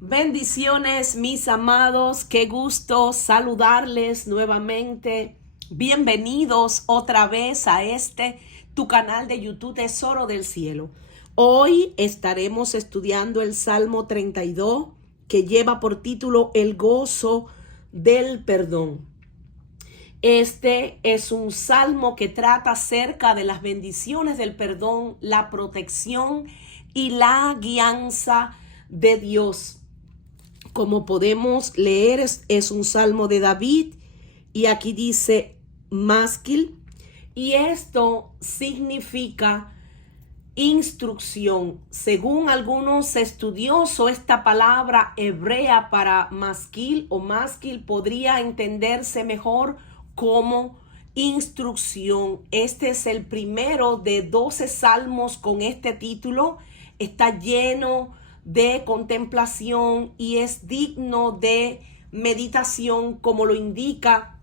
Bendiciones, mis amados, qué gusto saludarles nuevamente. Bienvenidos otra vez a tu canal de YouTube Tesoro del Cielo. Hoy estaremos estudiando el Salmo 32, que lleva por título El gozo del perdón. Este es un salmo que trata acerca de las bendiciones del perdón, la protección y la guianza de Dios. Como podemos leer, es un salmo de David y aquí dice másquil, y esto significa instrucción. Según algunos estudiosos, esta palabra hebrea para másquil o másquil podría entenderse mejor como instrucción. Este es el primero de 12 salmos con este título. Está lleno de contemplación y es digno de meditación, como lo indica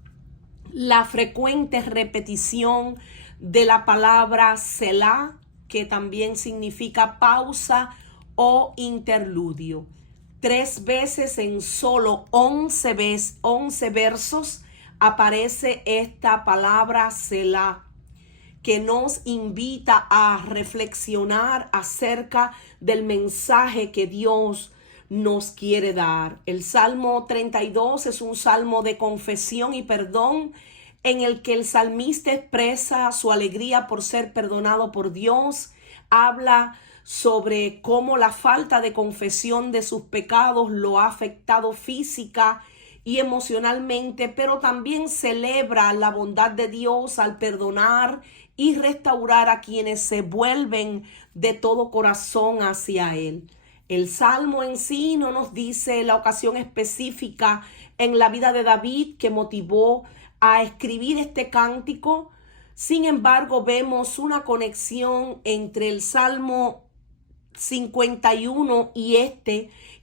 la frecuente repetición de la palabra Selah, que también significa pausa o interludio. 3 veces en solo 11 versos aparece esta palabra Selah, que nos invita a reflexionar acerca del mensaje que Dios nos quiere dar. El Salmo 32 es un salmo de confesión y perdón, en el que el salmista expresa su alegría por ser perdonado por Dios. Habla sobre cómo la falta de confesión de sus pecados lo ha afectado física y emocionalmente, pero también celebra la bondad de Dios al perdonar y restaurar a quienes se vuelven de todo corazón hacia Él. El salmo en sí no nos dice la ocasión específica en la vida de David que motivó a escribir este cántico. Sin embargo, vemos una conexión entre el Salmo 51 y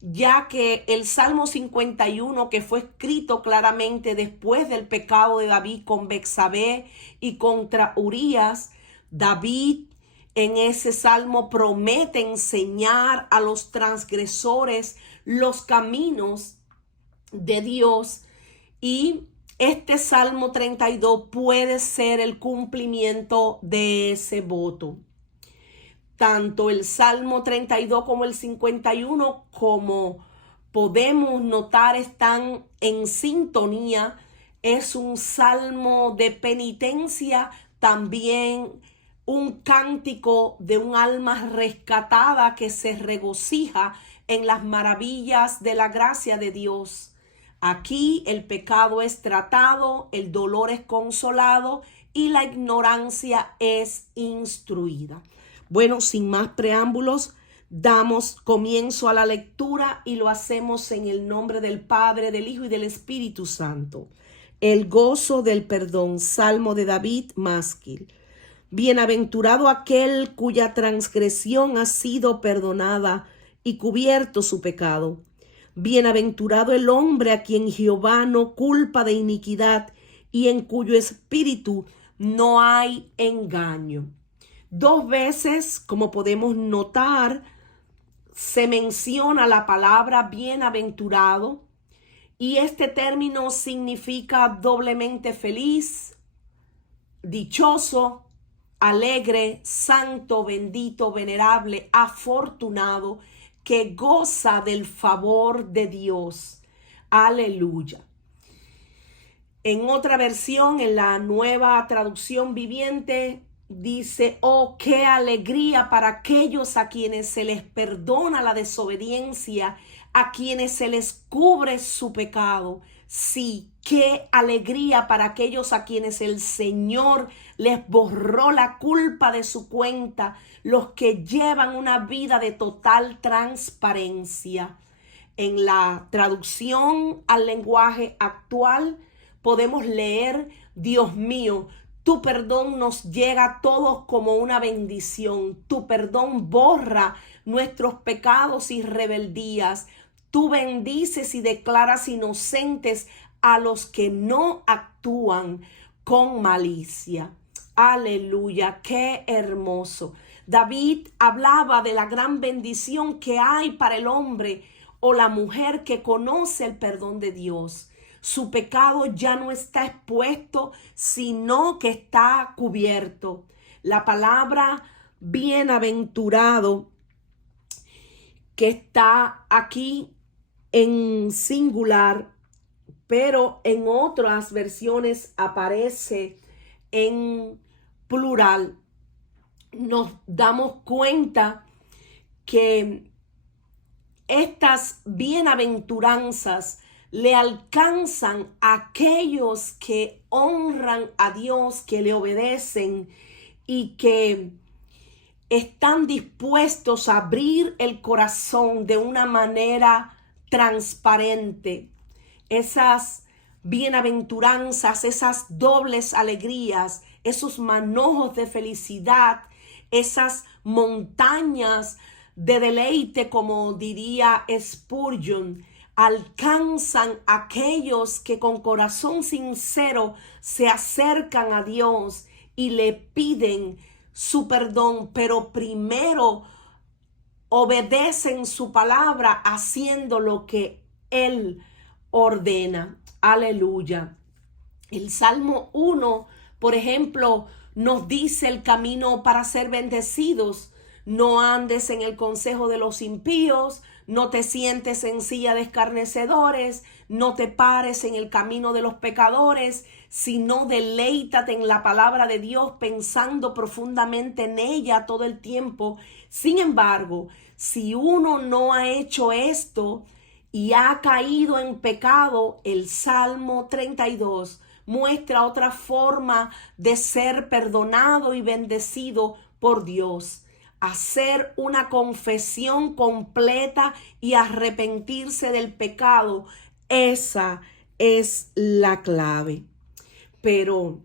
ya que el Salmo 51, que fue escrito claramente después del pecado de David con Betsabé y contra Urías, David en ese salmo promete enseñar a los transgresores los caminos de Dios, y este Salmo 32 puede ser el cumplimiento de ese voto. Tanto el Salmo 32 como el 51, como podemos notar, están en sintonía. Es un salmo de penitencia, también un cántico de un alma rescatada que se regocija en las maravillas de la gracia de Dios. Aquí el pecado es tratado, el dolor es consolado y la ignorancia es instruida. Bueno, sin más preámbulos, damos comienzo a la lectura y lo hacemos en el nombre del Padre, del Hijo y del Espíritu Santo. El gozo del perdón, Salmo de David, másquil. Bienaventurado aquel cuya transgresión ha sido perdonada y cubierto su pecado. Bienaventurado el hombre a quien Jehová no culpa de iniquidad y en cuyo espíritu no hay engaño. 2 veces, como podemos notar, se menciona la palabra bienaventurado, y este término significa doblemente feliz, dichoso, alegre, santo, bendito, venerable, afortunado, que goza del favor de Dios. Aleluya. En otra versión, en la Nueva Traducción Viviente, dice: oh, qué alegría para aquellos a quienes se les perdona la desobediencia, a quienes se les cubre su pecado. Sí, qué alegría para aquellos a quienes el Señor les borró la culpa de su cuenta, los que llevan una vida de total transparencia. En la traducción al lenguaje actual podemos leer: Dios mío, tu perdón nos llega a todos como una bendición. Tu perdón borra nuestros pecados y rebeldías. Tú bendices y declaras inocentes a los que no actúan con malicia. Aleluya, qué hermoso. David hablaba de la gran bendición que hay para el hombre o la mujer que conoce el perdón de Dios. Su pecado ya no está expuesto, sino que está cubierto. La palabra bienaventurado, que está aquí en singular, pero en otras versiones aparece en plural, nos damos cuenta que estas bienaventuranzas le alcanzan a aquellos que honran a Dios, que le obedecen y que están dispuestos a abrir el corazón de una manera transparente. Esas bienaventuranzas, esas dobles alegrías, esos manojos de felicidad, esas montañas de deleite, como diría Spurgeon, alcanzan a aquellos que con corazón sincero se acercan a Dios y le piden su perdón, pero primero obedecen su palabra haciendo lo que Él ordena. Aleluya. El Salmo 1, por ejemplo, nos dice el camino para ser bendecidos. No andes en el consejo de los impíos, no te sientes en silla de escarnecedores, no te pares en el camino de los pecadores, sino deleítate en la palabra de Dios, pensando profundamente en ella todo el tiempo. Sin embargo, si uno no ha hecho esto y ha caído en pecado, el Salmo 32 muestra otra forma de ser perdonado y bendecido por Dios. Hacer una confesión completa y arrepentirse del pecado. Esa es la clave. Pero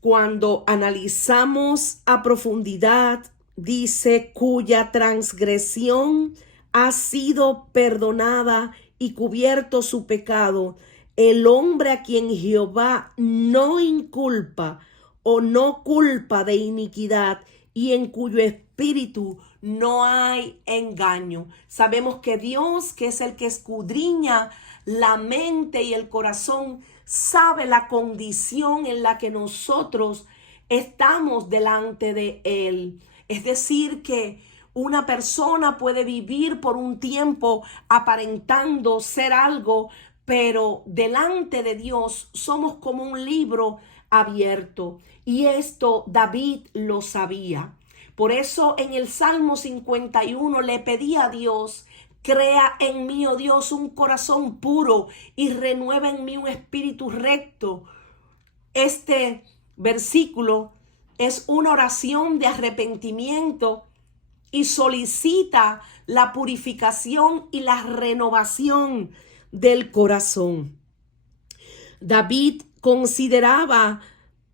cuando analizamos a profundidad, dice, cuya transgresión ha sido perdonada y cubierto su pecado, el hombre a quien Jehová no inculpa o no culpa de iniquidad y en cuyo espíritu no hay engaño. Sabemos que Dios, que es el que escudriña la mente y el corazón, sabe la condición en la que nosotros estamos delante de Él. Es decir, que una persona puede vivir por un tiempo aparentando ser algo, pero delante de Dios somos como un libro abierto. Y esto David lo sabía. Por eso en el Salmo 51 le pedía a Dios: crea en mí, oh Dios, un corazón puro y renueva en mí un espíritu recto. Este versículo es una oración de arrepentimiento y solicita la purificación y la renovación del corazón. David consideraba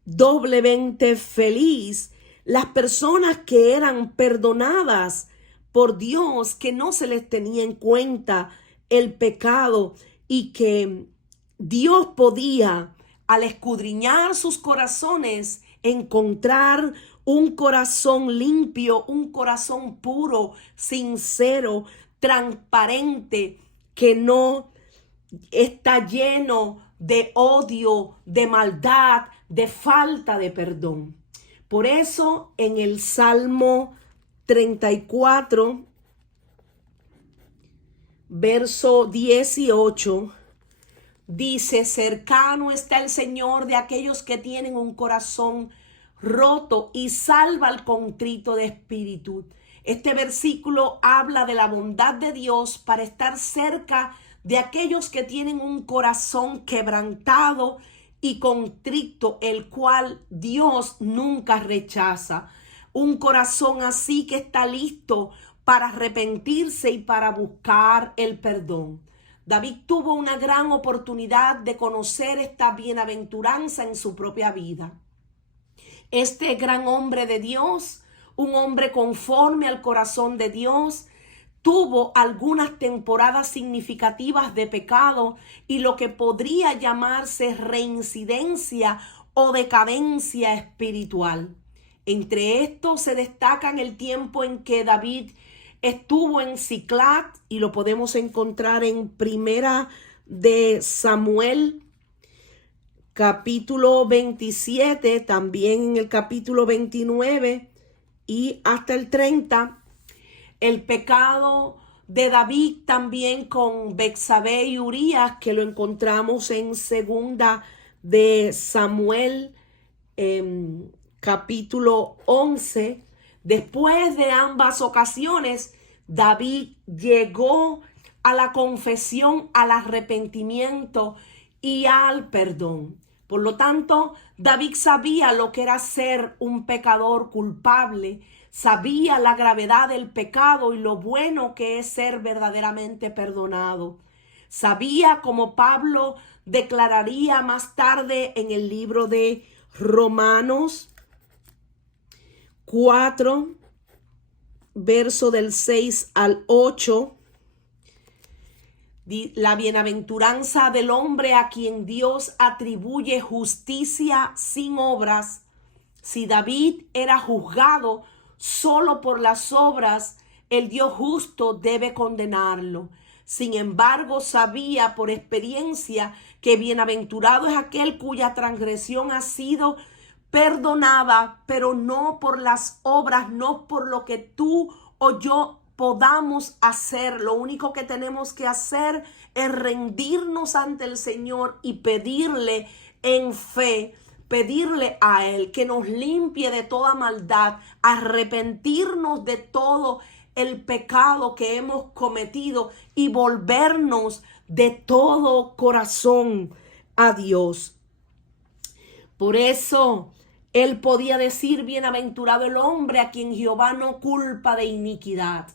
doblemente feliz las personas que eran perdonadas por Dios, que no se les tenía en cuenta el pecado y que Dios podía, al escudriñar sus corazones, encontrar un corazón limpio, un corazón puro, sincero, transparente, que no está lleno de odio, de maldad, de falta de perdón. Por eso en el Salmo 34, verso 18, dice: cercano está el Señor de aquellos que tienen un corazón roto y salva al contrito de espíritu. Este versículo habla de la bondad de Dios para estar cerca de aquellos que tienen un corazón quebrantado y contrito, el cual Dios nunca rechaza. Un corazón así que está listo para arrepentirse y para buscar el perdón. David tuvo una gran oportunidad de conocer esta bienaventuranza en su propia vida. Este gran hombre de Dios, un hombre conforme al corazón de Dios, tuvo algunas temporadas significativas de pecado y lo que podría llamarse reincidencia o decadencia espiritual. Entre estos se destacan el tiempo en que David estuvo en Siclat y lo podemos encontrar en Primera de Samuel, capítulo 27, también en el capítulo 29 y hasta el 30. El pecado de David también con Betsabé y Urías, que lo encontramos en Segunda de Samuel, capítulo 11. Después de ambas ocasiones, David llegó a la confesión, al arrepentimiento y al perdón. Por lo tanto, David sabía lo que era ser un pecador culpable, sabía la gravedad del pecado y lo bueno que es ser verdaderamente perdonado. Sabía, como Pablo declararía más tarde en el libro de Romanos 4, verso del 6 al 8, la bienaventuranza del hombre a quien Dios atribuye justicia sin obras. Si David era juzgado solo por las obras, el Dios justo debe condenarlo. Sin embargo, sabía por experiencia que bienaventurado es aquel cuya transgresión ha sido perdonada, pero no por las obras, no por lo que tú o yo podamos hacer. Lo único que tenemos que hacer es rendirnos ante el Señor y pedirle en fe, pedirle a Él que nos limpie de toda maldad, arrepentirnos de todo el pecado que hemos cometido y volvernos de todo corazón a Dios. Por eso él podía decir: bienaventurado el hombre a quien Jehová no culpa de iniquidad.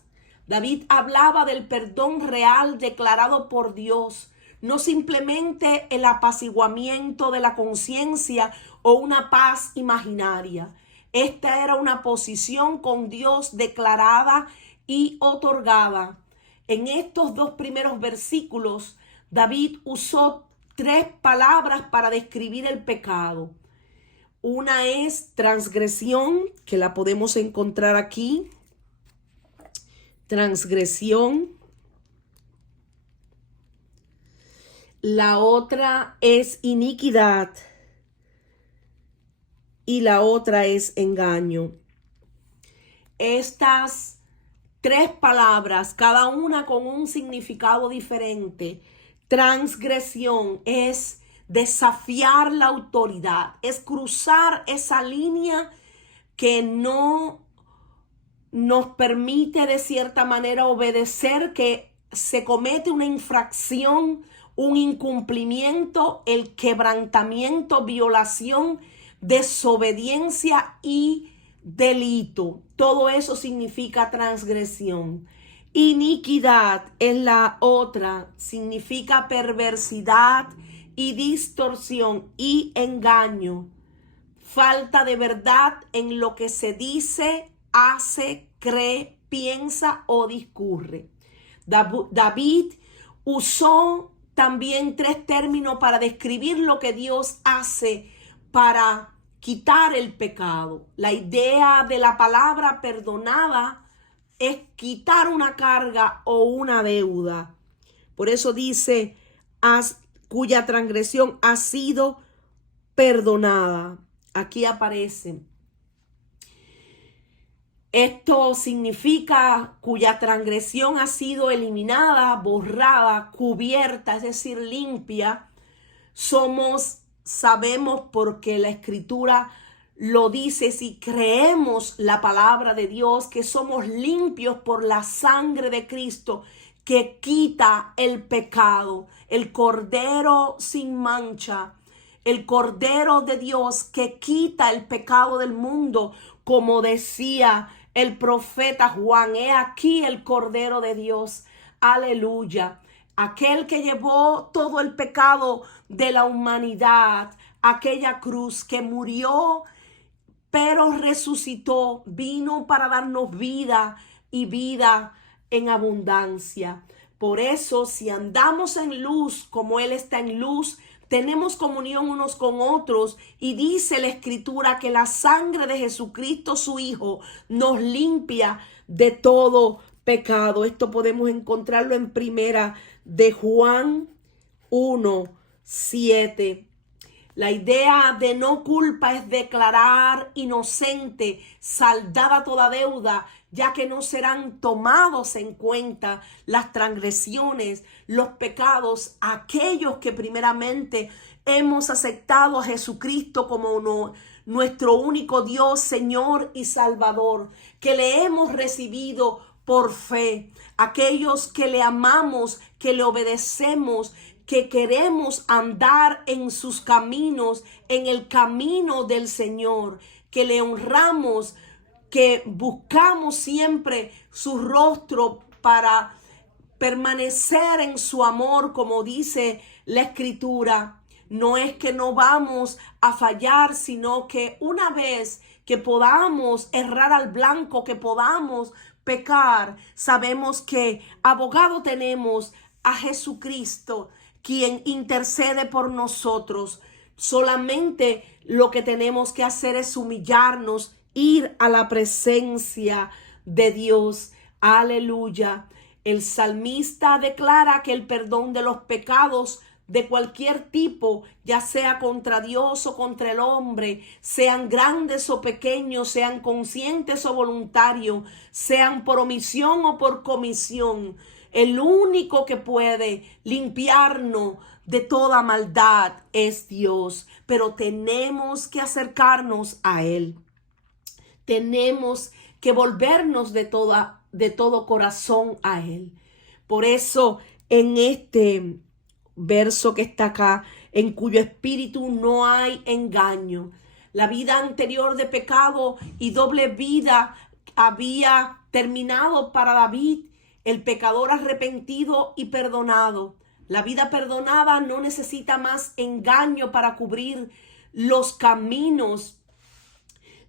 David hablaba del perdón real declarado por Dios, no simplemente el apaciguamiento de la conciencia o una paz imaginaria. Esta era una posición con Dios declarada y otorgada. En estos dos primeros versículos, David usó 3 palabras para describir el pecado. Una es transgresión, que la podemos encontrar aquí. Transgresión. La otra es iniquidad. Y la otra es engaño. Estas 3 palabras, cada una con un significado diferente. Transgresión es desafiar la autoridad, es cruzar esa línea que no nos permite de cierta manera obedecer, que se comete una infracción, un incumplimiento, el quebrantamiento, violación, desobediencia y delito. Todo eso significa transgresión. Iniquidad es la otra, significa perversidad y distorsión y engaño. Falta de verdad en lo que se dice, hace, cree, piensa o discurre. David usó también 3 términos para describir lo que Dios hace para quitar el pecado. La idea de la palabra perdonada es quitar una carga o una deuda. Por eso dice, cuya transgresión ha sido perdonada. Aquí aparece. Esto significa cuya transgresión ha sido eliminada, borrada, cubierta, es decir, limpia. Sabemos porque la Escritura lo dice, si creemos la palabra de Dios, que somos limpios por la sangre de Cristo que quita el pecado, el Cordero sin mancha, el Cordero de Dios que quita el pecado del mundo, como decía el profeta Juan: he aquí el Cordero de Dios, aleluya, aquel que llevó todo el pecado de la humanidad, aquella cruz que murió pero resucitó, vino para darnos vida y vida en abundancia. Por eso, si andamos en luz como Él está en luz, tenemos comunión unos con otros, y dice la Escritura que la sangre de Jesucristo su Hijo nos limpia de todo pecado. Esto podemos encontrarlo en primera de Juan 1:7. La idea de no culpa es declarar inocente, saldada toda deuda, ya que no serán tomados en cuenta las transgresiones, los pecados, aquellos que primeramente hemos aceptado a Jesucristo como nuestro único Dios, Señor y Salvador, que le hemos recibido por fe, aquellos que le amamos, que le obedecemos, que queremos andar en sus caminos, en el camino del Señor, que le honramos, que buscamos siempre su rostro para permanecer en su amor, como dice la Escritura. No es que no vamos a fallar, sino que una vez que podamos errar al blanco, que podamos pecar, sabemos que abogado tenemos a Jesucristo, quien intercede por nosotros. Solamente lo que tenemos que hacer es humillarnos, ir a la presencia de Dios. Aleluya. El salmista declara que el perdón de los pecados de cualquier tipo, ya sea contra Dios o contra el hombre, sean grandes o pequeños, sean conscientes o voluntarios, sean por omisión o por comisión, el único que puede limpiarnos de toda maldad es Dios. Pero tenemos que acercarnos a Él. Tenemos que volvernos de todo corazón a Él. Por eso, en este verso que está acá, en cuyo espíritu no hay engaño, la vida anterior de pecado y doble vida había terminado para David, el pecador arrepentido y perdonado. La vida perdonada no necesita más engaño para cubrir los caminos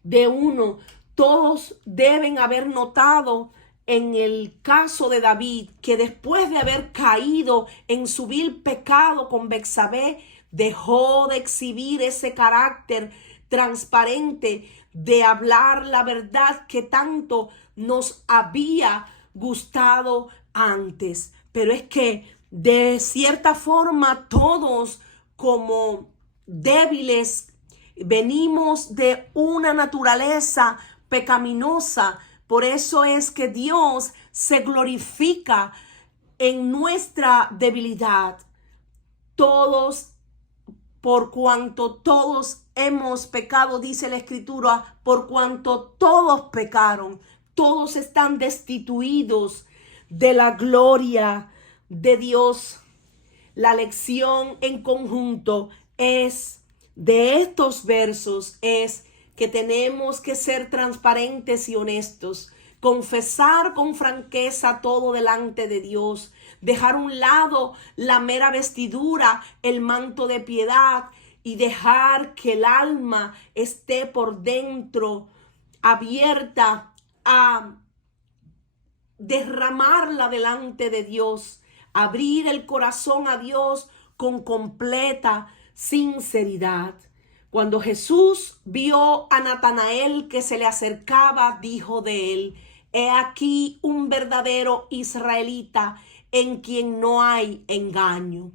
de uno. Todos deben haber notado en el caso de David que después de haber caído en su vil pecado con Betsabé, dejó de exhibir ese carácter transparente de hablar la verdad que tanto nos había gustado antes. Pero es que de cierta forma todos, como débiles, venimos de una naturaleza pecaminosa. Por eso es que Dios se glorifica en nuestra debilidad. Todos, por cuanto todos hemos pecado, dice la Escritura, por cuanto todos pecaron, todos están destituidos de la gloria de Dios. La lección en conjunto es de estos versos es que tenemos que ser transparentes y honestos, confesar con franqueza todo delante de Dios, dejar a un lado la mera vestidura, el manto de piedad, y dejar que el alma esté por dentro abierta a derramarla delante de Dios, abrir el corazón a Dios con completa sinceridad. Cuando Jesús vio a Natanael que se le acercaba, dijo de él: he aquí un verdadero israelita en quien no hay engaño.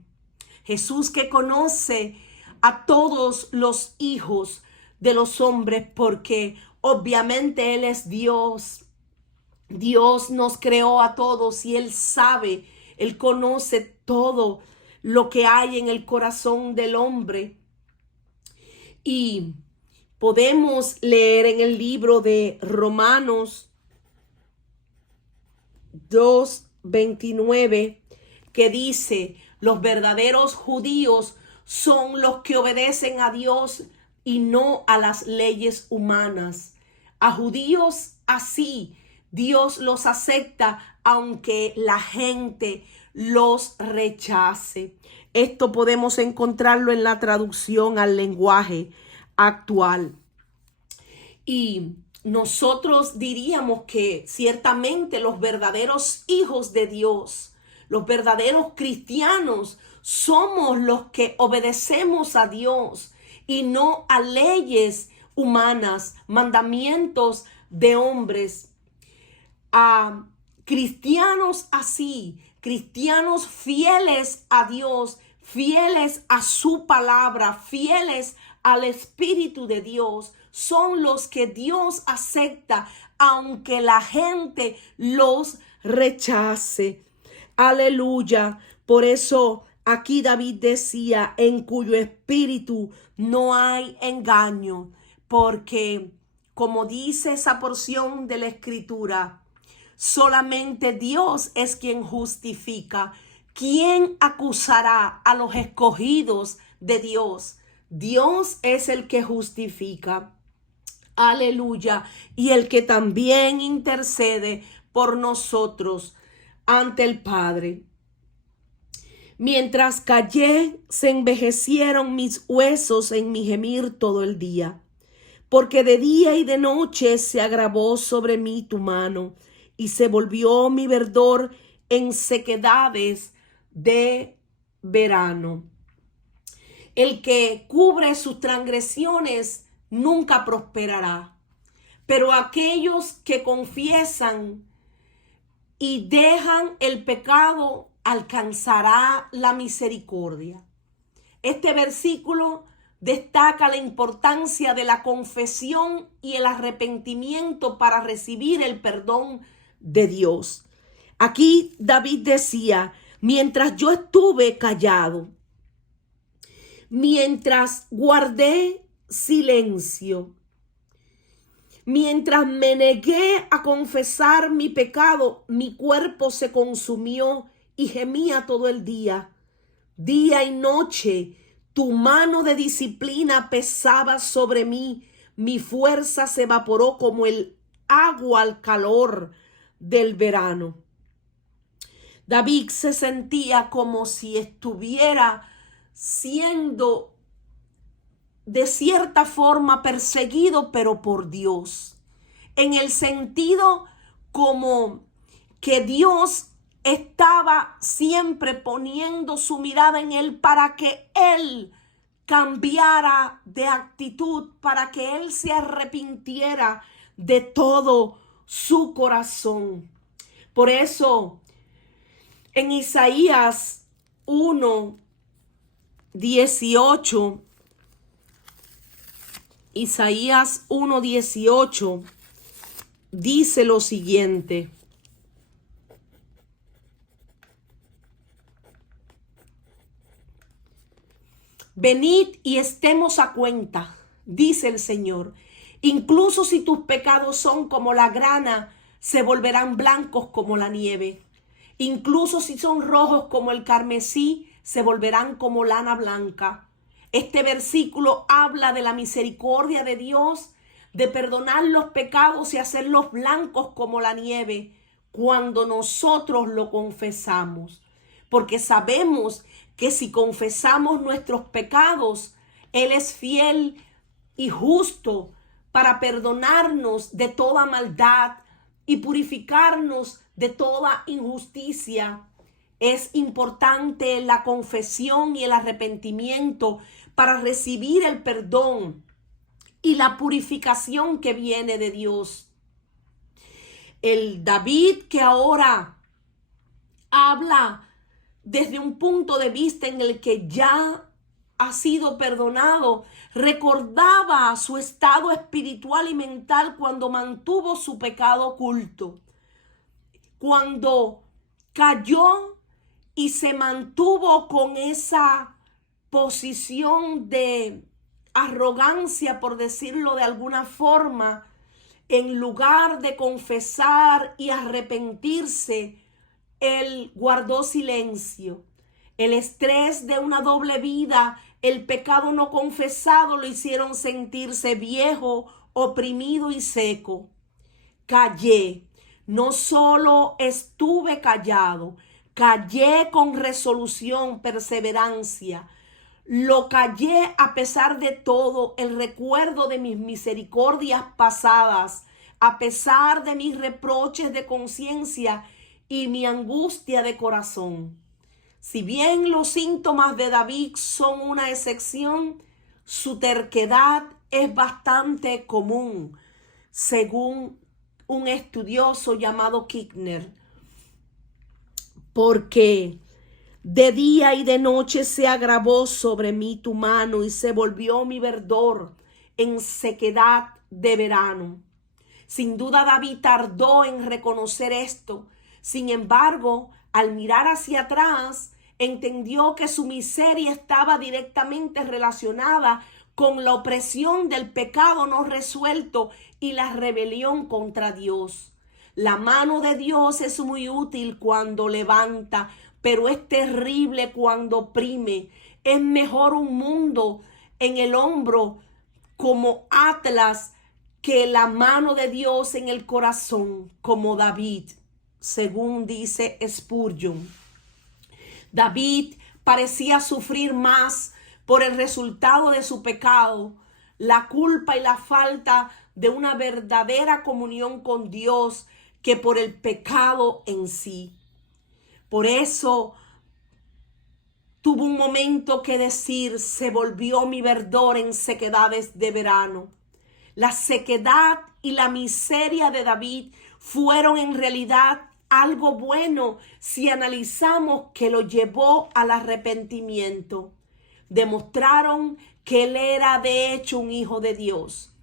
Jesús, que conoce a todos los hijos de los hombres, porque obviamente Él es Dios. Dios nos creó a todos y Él sabe, Él conoce todo lo que hay en el corazón del hombre. Y podemos leer en el libro de Romanos 2:29 que dice: los verdaderos judíos son los que obedecen a Dios y no a las leyes humanas. A judíos así Dios los acepta, aunque la gente los rechace. Esto podemos encontrarlo en la traducción al lenguaje actual. Y nosotros diríamos que ciertamente los verdaderos hijos de Dios, los verdaderos cristianos, somos los que obedecemos a Dios y no a leyes humanas, mandamientos de hombres. Cristianos así, cristianos fieles a Dios, fieles a su palabra, fieles al Espíritu de Dios, son los que Dios acepta, aunque la gente los rechace. Aleluya. Por eso aquí David decía, en cuyo espíritu no hay engaño, porque como dice esa porción de la Escritura, solamente Dios es quien justifica. ¿Quién acusará a los escogidos de Dios? Dios es el que justifica. Aleluya. Y el que también intercede por nosotros ante el Padre. Mientras callé, se envejecieron mis huesos en mi gemir todo el día, porque de día y de noche se agravó sobre mí tu mano, y se volvió mi verdor en sequedades de verano. El que cubre sus transgresiones nunca prosperará, pero aquellos que confiesan y dejan el pecado alcanzará la misericordia. Este versículo destaca la importancia de la confesión y el arrepentimiento para recibir el perdón de Dios. Aquí David decía, mientras yo estuve callado, mientras guardé silencio, mientras me negué a confesar mi pecado, mi cuerpo se consumió y gemía todo el día. Día y noche, tu mano de disciplina pesaba sobre mí. Mi fuerza se evaporó como el agua al calor del verano. David se sentía como si estuviera siendo de cierta forma perseguido, pero por Dios, en el sentido como que Dios estaba siempre poniendo su mirada en él para que él cambiara de actitud, para que él se arrepintiera de todo su corazón. Por eso en Isaías 1:18, Isaías 1:18 dice lo siguiente: venid y estemos a cuenta, dice el Señor. Incluso si tus pecados son como la grana, se volverán blancos como la nieve. Incluso si son rojos como el carmesí, se volverán como lana blanca. Este versículo habla de la misericordia de Dios, de perdonar los pecados y hacerlos blancos como la nieve cuando nosotros lo confesamos. Porque sabemos que si confesamos nuestros pecados, Él es fiel y justo para perdonarnos de toda maldad y purificarnos de toda injusticia. Es importante la confesión y el arrepentimiento para recibir el perdón y la purificación que viene de Dios. El David que ahora habla desde un punto de vista en el que ya ha sido perdonado, recordaba su estado espiritual y mental cuando mantuvo su pecado oculto, cuando cayó y se mantuvo con esa posición de arrogancia, por decirlo de alguna forma, en lugar de confesar y arrepentirse, él guardó silencio. El estrés de una doble vida, el pecado no confesado lo hicieron sentirse viejo, oprimido y seco. Callé. No solo estuve callado, callé con resolución, perseverancia. Lo callé a pesar de todo, el recuerdo de mis misericordias pasadas, a pesar de mis reproches de conciencia y mi angustia de corazón. Si bien los síntomas de David son una excepción, su terquedad es bastante común, según un estudioso llamado Kirchner. porque de día y de noche se agravó sobre mí tu mano y se volvió mi verdor en sequedad de verano. Sin duda David tardó en reconocer esto. Sin embargo, al mirar hacia atrás, entendió que su miseria estaba directamente relacionada con la opresión del pecado no resuelto y la rebelión contra Dios. La mano de Dios es muy útil cuando levanta, pero es terrible cuando oprime. Es mejor un mundo en el hombro como Atlas que la mano de Dios en el corazón como David, según dice Spurgeon. David parecía sufrir más por el resultado de su pecado, la culpa y la falta de una verdadera comunión con Dios que por el pecado en sí. Por eso tuvo un momento que decir, se volvió mi verdor en sequedades de verano. La sequedad y la miseria de David fueron en realidad algo bueno si analizamos que lo llevó al arrepentimiento. Demostraron que él era de hecho un hijo de Dios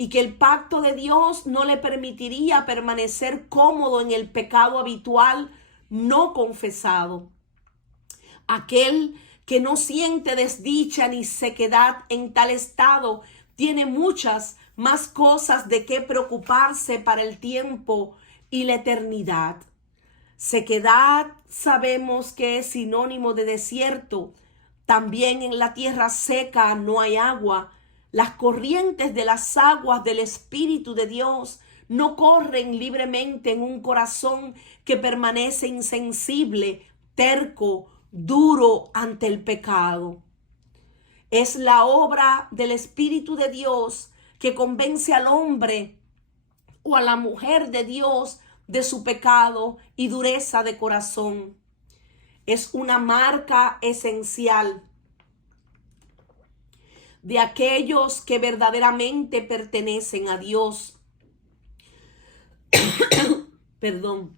y que el pacto de Dios no le permitiría permanecer cómodo en el pecado habitual no confesado. Aquel que no siente desdicha ni sequedad en tal estado tiene muchas más cosas de qué preocuparse para el tiempo y la eternidad. Sequedad sabemos que es sinónimo de desierto. También en la tierra seca no hay agua. Las corrientes de las aguas del Espíritu de Dios no corren libremente en un corazón que permanece insensible, terco, duro ante el pecado. Es la obra del Espíritu de Dios que convence al hombre o a la mujer de Dios de su pecado y dureza de corazón. Es una marca esencial de aquellos que verdaderamente pertenecen a Dios. Perdón.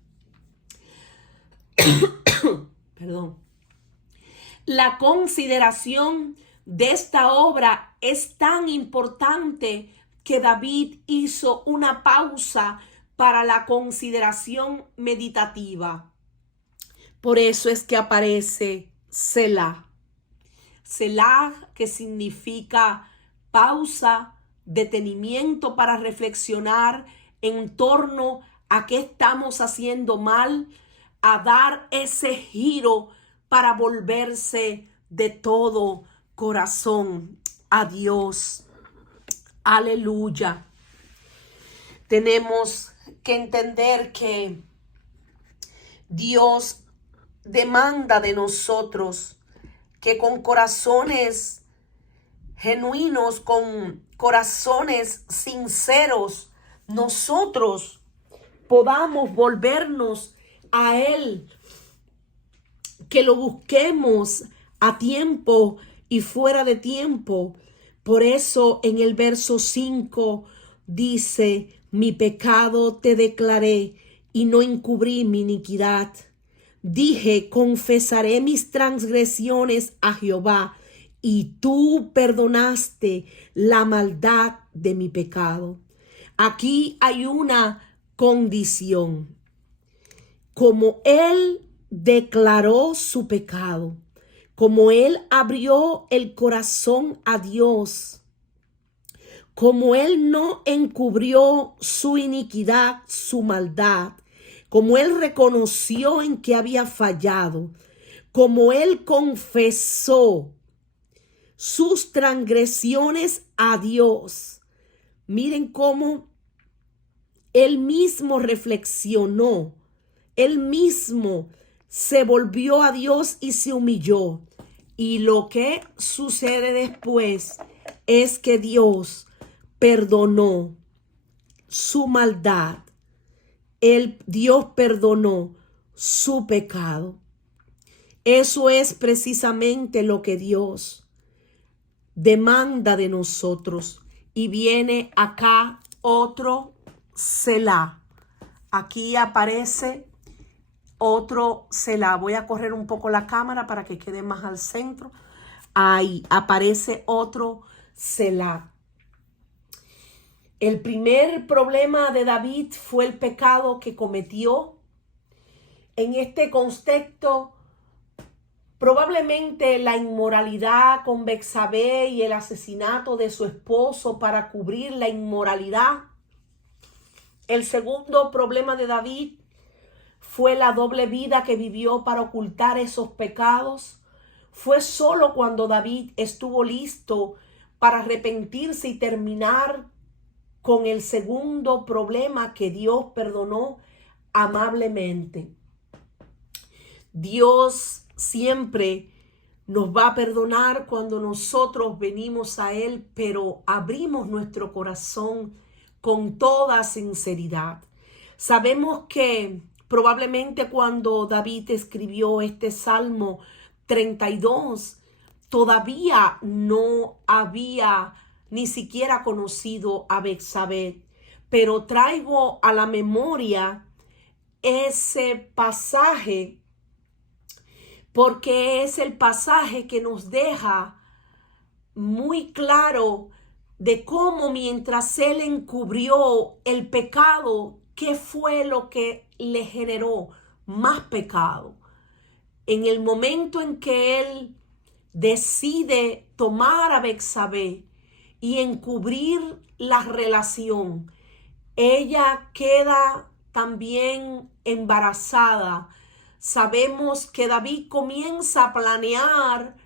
La consideración de esta obra es tan importante que David hizo una pausa para la consideración meditativa. Por eso es que aparece Selah. Selah, que significa pausa, detenimiento para reflexionar en torno a qué estamos haciendo mal, a dar ese giro para volverse de todo corazón a Dios. Aleluya. Tenemos que entender que Dios demanda de nosotros que con corazones genuinos, con corazones sinceros, nosotros podamos volvernos a Él, que lo busquemos a tiempo y fuera de tiempo. Por eso en el verso 5 dice, mi pecado te declaré y no encubrí mi iniquidad. Dije, confesaré mis transgresiones a Jehová, y tú perdonaste la maldad de mi pecado. Aquí hay una condición. Como él declaró su pecado, como él abrió el corazón a Dios, como él no encubrió su iniquidad, su maldad, como él reconoció en que había fallado, como él confesó sus transgresiones a Dios. Miren cómo él mismo reflexionó, él mismo se volvió a Dios y se humilló. Y lo que sucede después es que Dios perdonó su maldad. Dios perdonó su pecado. Eso es precisamente lo que Dios demanda de nosotros. Y viene acá otro Selah. Aquí aparece otro Selah. Voy a correr un poco la cámara para que quede más al centro. Ahí aparece otro Selah. El primer problema de David fue el pecado que cometió. En este contexto, probablemente la inmoralidad con Betsabé y el asesinato de su esposo para cubrir la inmoralidad. El segundo problema de David fue la doble vida que vivió para ocultar esos pecados. Fue solo cuando David estuvo listo para arrepentirse y terminar con el segundo problema que Dios perdonó amablemente. Dios siempre nos va a perdonar cuando nosotros venimos a Él, pero abrimos nuestro corazón con toda sinceridad. Sabemos que probablemente cuando David escribió este Salmo 32, todavía no había ni siquiera conocido a Betsabé, pero traigo a la memoria ese pasaje porque es el pasaje que nos deja muy claro de cómo mientras él encubrió el pecado, ¿qué fue lo que le generó más pecado? En el momento en que él decide tomar a Betsabé y encubrir la relación, ella queda también embarazada. Sabemos que David comienza a planear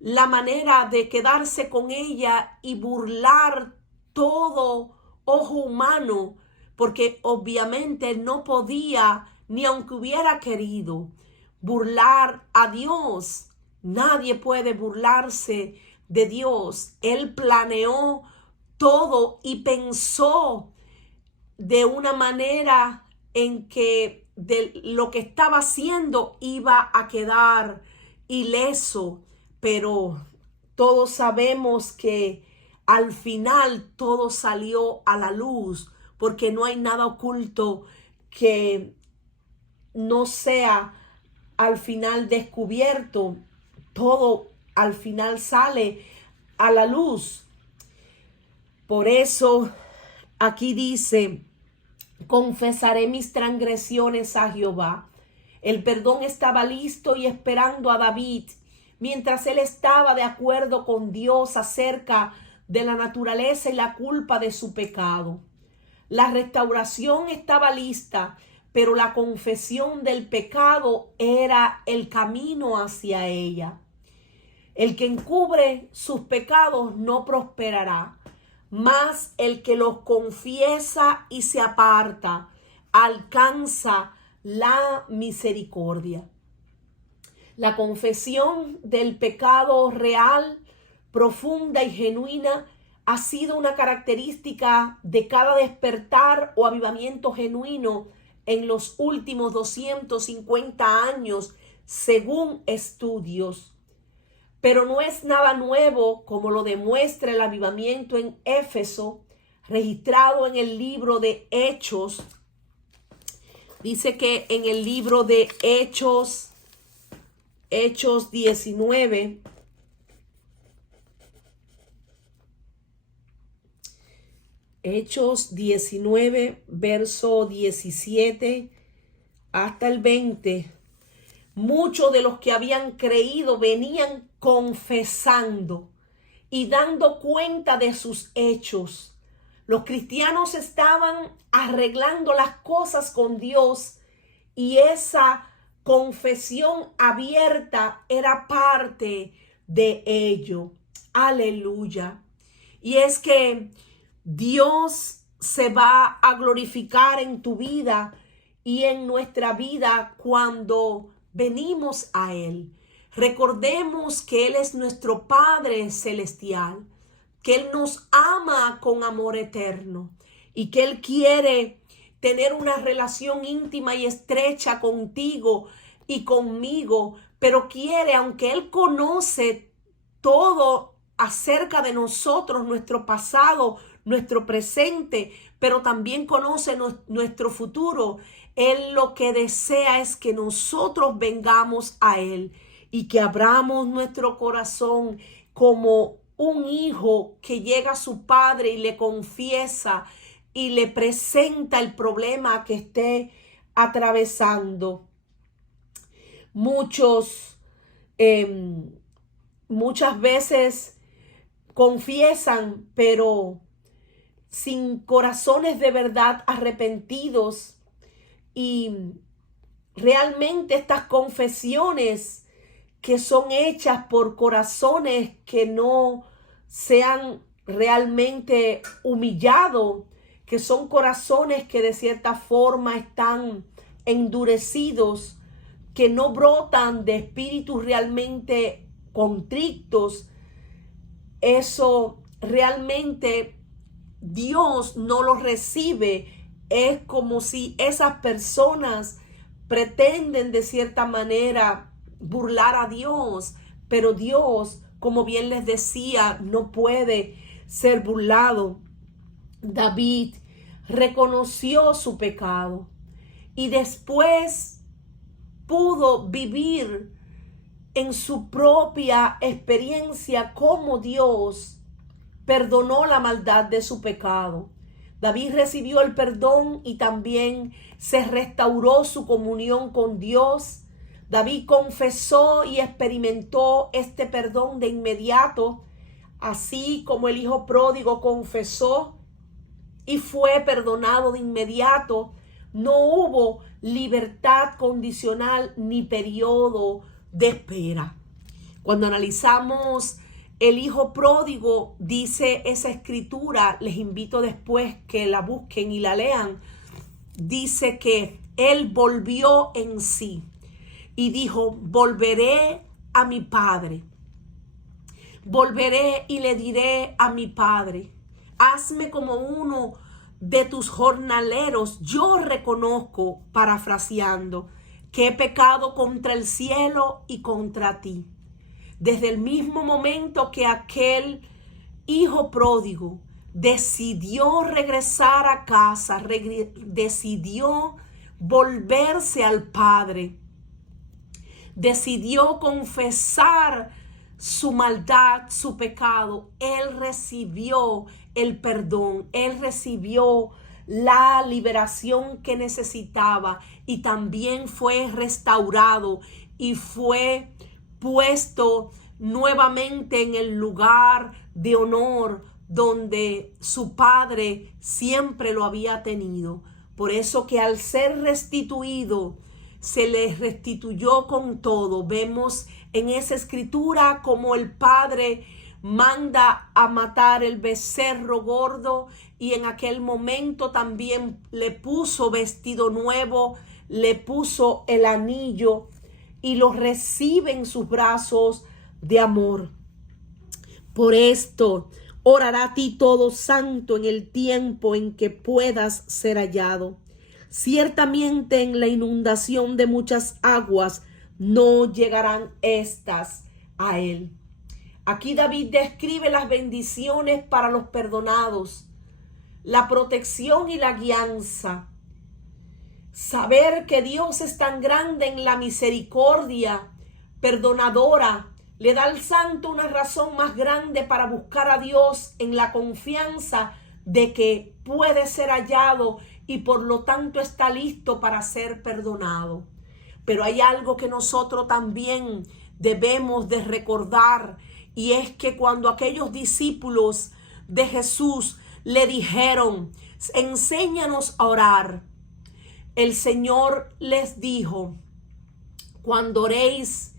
la manera de quedarse con ella y burlar todo ojo humano, porque obviamente no podía, ni aunque hubiera querido, burlar a Dios. Nadie puede burlarse de Dios. Él planeó todo y pensó de una manera en que de lo que estaba haciendo iba a quedar ileso, pero todos sabemos que al final todo salió a la luz, porque no hay nada oculto que no sea al final descubierto. Todo al final sale a la luz. Por eso aquí dice: confesaré mis transgresiones a Jehová. El perdón estaba listo y esperando a David, mientras él estaba de acuerdo con Dios acerca de la naturaleza y la culpa de su pecado. La restauración estaba lista, pero la confesión del pecado era el camino hacia ella. El que encubre sus pecados no prosperará, mas el que los confiesa y se aparta alcanza la misericordia. La confesión del pecado real, profunda y genuina ha sido una característica de cada despertar o avivamiento genuino en los últimos 250 años, según estudios. Pero no es nada nuevo, como lo demuestra el avivamiento en Éfeso, registrado en el libro de Hechos. Dice que en el libro de Hechos 19, Hechos 19, verso 17 hasta el 20, muchos de los que habían creído venían confesando y dando cuenta de sus hechos. Los cristianos estaban arreglando las cosas con Dios y esa confesión abierta era parte de ello. Aleluya. Y es que Dios se va a glorificar en tu vida y en nuestra vida cuando venimos a Él. Recordemos que Él es nuestro Padre celestial, que Él nos ama con amor eterno y que Él quiere tener una relación íntima y estrecha contigo y conmigo, pero quiere, aunque Él conoce todo acerca de nosotros, nuestro pasado, nuestro presente, pero también conoce nuestro futuro, Él lo que desea es que nosotros vengamos a Él y que abramos nuestro corazón como un hijo que llega a su padre y le confiesa y le presenta el problema que esté atravesando. Muchas veces confiesan, pero sin corazones de verdad arrepentidos, y realmente estas confesiones que son hechas por corazones que no se han realmente humillado, que son corazones que de cierta forma están endurecidos, que no brotan de espíritus realmente contritos, eso realmente Dios no lo recibe. Es como si esas personas pretenden de cierta manera burlar a Dios, pero Dios, como bien les decía, no puede ser burlado. David reconoció su pecado y después pudo vivir en su propia experiencia cómo Dios perdonó la maldad de su pecado. David recibió el perdón y también se restauró su comunión con Dios. David confesó y experimentó este perdón de inmediato, así como el hijo pródigo confesó y fue perdonado de inmediato. No hubo libertad condicional ni periodo de espera. Cuando analizamos el hijo pródigo, dice esa escritura, les invito después que la busquen y la lean, dice que él volvió en sí y dijo: volveré a mi padre, volveré y le diré a mi padre, hazme como uno de tus jornaleros. Yo reconozco, parafraseando, que he pecado contra el cielo y contra ti. Desde el mismo momento que aquel hijo pródigo decidió regresar a casa, decidió volverse al Padre, decidió confesar su maldad, su pecado, él recibió el perdón, él recibió la liberación que necesitaba y también fue restaurado y fue puesto nuevamente en el lugar de honor donde su padre siempre lo había tenido. Por eso que al ser restituido, se le restituyó con todo. Vemos en esa escritura como el padre manda a matar el becerro gordo y en aquel momento también le puso vestido nuevo, le puso el anillo y lo recibe en sus brazos de amor. Por esto orará a ti todo santo en el tiempo en que puedas ser hallado. Ciertamente en la inundación de muchas aguas no llegarán estas a él. Aquí David describe las bendiciones para los perdonados, la protección y la guianza. Saber que Dios es tan grande en la misericordia perdonadora le da al santo una razón más grande para buscar a Dios en la confianza de que puede ser hallado y por lo tanto está listo para ser perdonado. Pero hay algo que nosotros también debemos de recordar, y es que cuando aquellos discípulos de Jesús le dijeron: enséñanos a orar, el Señor les dijo: cuando oréis,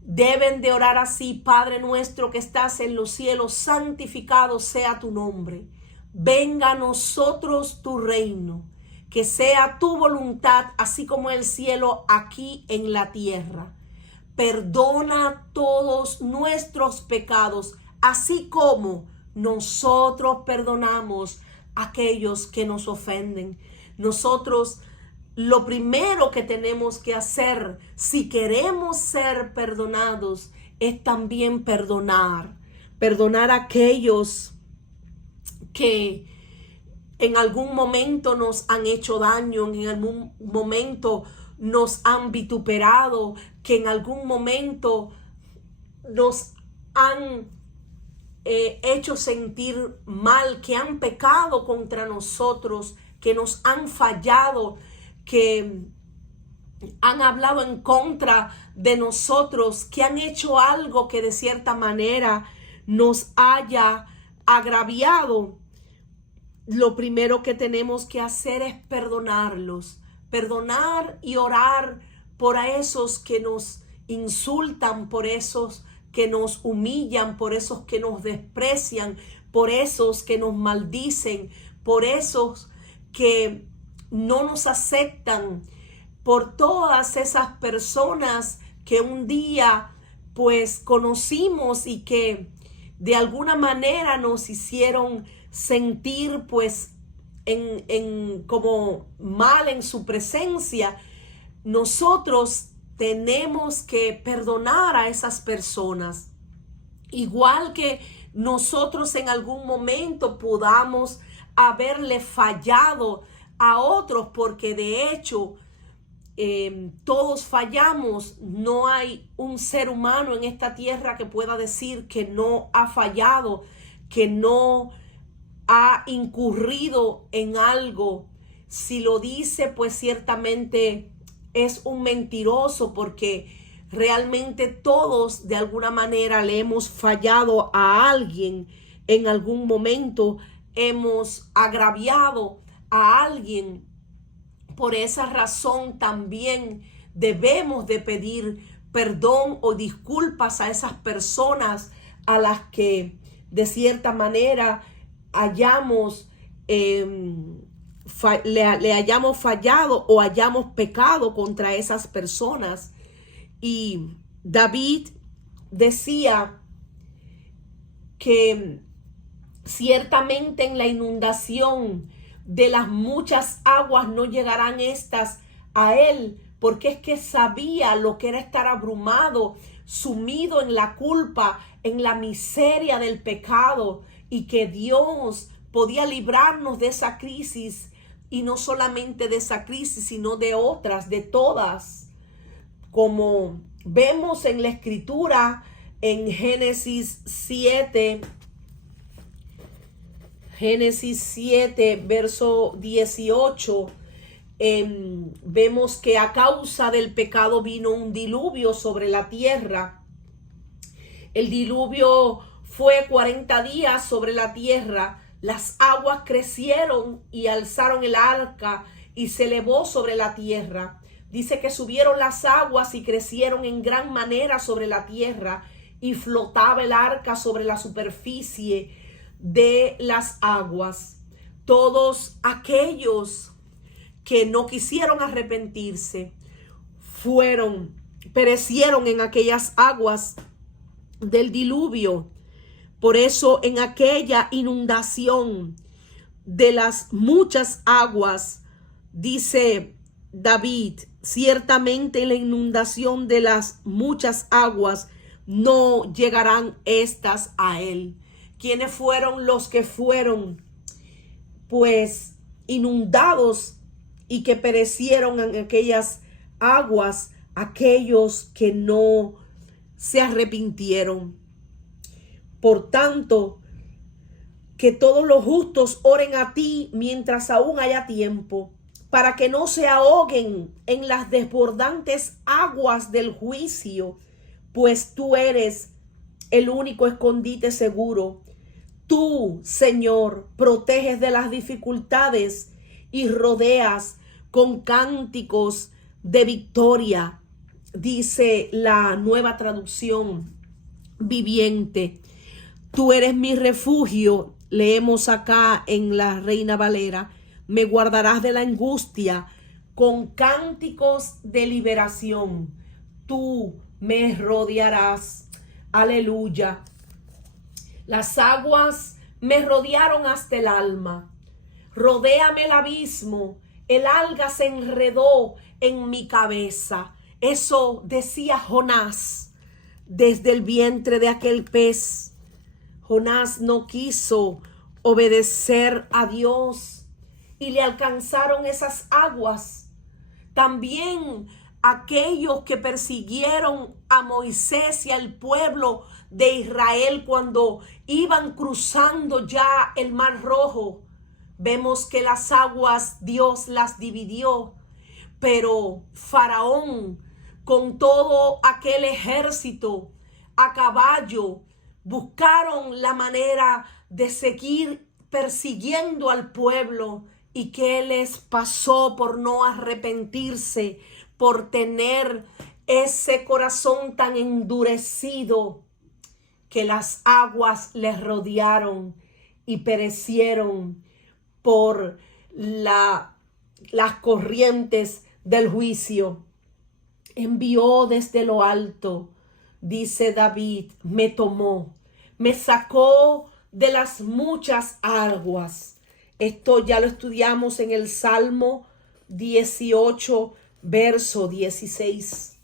deben de orar así: Padre nuestro que estás en los cielos, santificado sea tu nombre. Venga a nosotros tu reino, que sea tu voluntad, así como en el cielo, aquí en la tierra. Perdona todos nuestros pecados, así como nosotros perdonamos a aquellos que nos ofenden. Nosotros lo primero que tenemos que hacer, si queremos ser perdonados, es también perdonar a aquellos que en algún momento nos han hecho daño, en algún momento nos han vituperado, que en algún momento nos han hecho sentir mal, que han pecado contra nosotros, que nos han fallado, que han hablado en contra de nosotros, que han hecho algo que de cierta manera nos haya agraviado. Lo primero que tenemos que hacer es perdonarlos, perdonar y orar por esos que nos insultan, por esos que nos humillan, por esos que nos desprecian, por esos que nos maldicen, por esos que no nos aceptan, por todas esas personas que un día pues conocimos y que de alguna manera nos hicieron sentir pues como mal en su presencia. Nosotros tenemos que perdonar a esas personas, igual que nosotros en algún momento podamos haberle fallado a otros, porque de hecho todos fallamos. No hay un ser humano en esta tierra que pueda decir que no ha fallado, que no ha incurrido en algo. Si lo dice, pues ciertamente es un mentiroso, porque realmente todos de alguna manera le hemos fallado a alguien en algún momento, hemos agraviado a alguien. Por esa razón también debemos de pedir perdón o disculpas a esas personas a las que de cierta manera hayamos le hayamos fallado o hayamos pecado contra esas personas. Y David decía que ciertamente en la inundación de las muchas aguas no llegarán estas a él, porque es que sabía lo que era estar abrumado, sumido en la culpa, en la miseria del pecado, y que Dios podía librarnos de esa crisis, y no solamente de esa crisis, sino de otras, de todas, como vemos en la escritura en Génesis 7, verso 18, vemos que a causa del pecado vino un diluvio sobre la tierra. El diluvio fue 40 días sobre la tierra. Las aguas crecieron y alzaron el arca y se elevó sobre la tierra. Dice que subieron las aguas y crecieron en gran manera sobre la tierra, y flotaba el arca sobre la superficie de las aguas. Todos aquellos que no quisieron arrepentirse perecieron en aquellas aguas del diluvio. Por eso en aquella inundación de las muchas aguas, dice David, ciertamente en la inundación de las muchas aguas no llegarán estas a él. ¿Quiénes fueron los que fueron pues inundados y que perecieron en aquellas aguas? Aquellos que no se arrepintieron. Por tanto, que todos los justos oren a ti mientras aún haya tiempo, para que no se ahoguen en las desbordantes aguas del juicio, pues tú eres el único escondite seguro. Tú, Señor, proteges de las dificultades y rodeas con cánticos de victoria, dice la Nueva Traducción Viviente. Tú eres mi refugio, leemos acá en la Reina Valera. Me guardarás de la angustia con cánticos de liberación. Tú me rodearás. Aleluya. Las aguas me rodearon hasta el alma. Rodéame el abismo. El alga se enredó en mi cabeza. Eso decía Jonás desde el vientre de aquel pez. Jonás no quiso obedecer a Dios. y le alcanzaron esas aguas. También aquellos que persiguieron a Moisés y al pueblo de Israel cuando iban cruzando ya el Mar Rojo, vemos que las aguas Dios las dividió, pero Faraón con todo aquel ejército a caballo buscaron la manera de seguir persiguiendo al pueblo. ¿Y qué les pasó por no arrepentirse, por tener ese corazón tan endurecido? Que las aguas les rodearon y perecieron por las corrientes del juicio. Envió desde lo alto, dice David, me tomó, me sacó de las muchas aguas. Esto ya lo estudiamos en el Salmo 18, verso 16.